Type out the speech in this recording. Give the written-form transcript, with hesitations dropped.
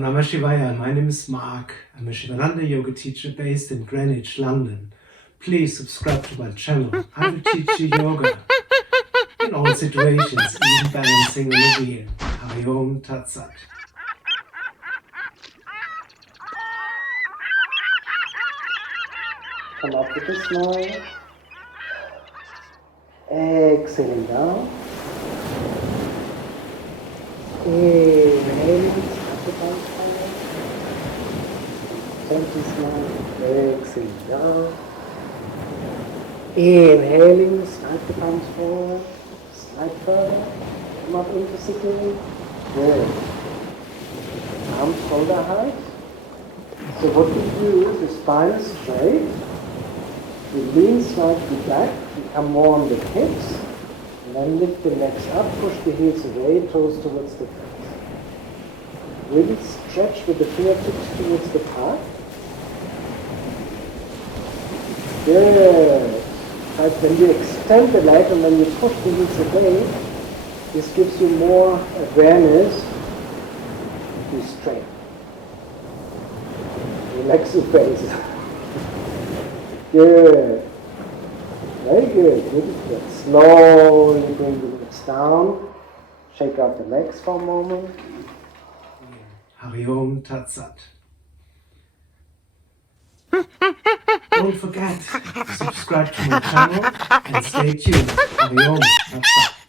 Om Namah Shivaya. My name is Marc. I'm a Shivananda yoga teacher based in Greenwich, London. Please subscribe to my channel. I will teach you yoga in all situations, even balancing on a wheel. Hari Om Tat Sat. Come up with a smile. Exhaling down. Inhaling, start the palms forward. Gentle smile. Exhaling down. Inhaling, slide the palms forward. Slide further. Come up into sitting. Good. Arms shoulder height. So what we do is the spine is straight. We lean slightly back, we come more on the hips, and then lift the legs up, push the heels away, toes towards the front. Really stretch with the fingertips towards the path. Good. Right, when you extend the leg and when you push the heels away, this gives you more awareness. Be straight. Relax your face. Good. Very good. Beautiful. Slowly bring the legs down. Shake out the legs for a moment. Hari Om Tat Sat. Don't forget to subscribe to my channel and stay tuned. Hari Om Tat Sat.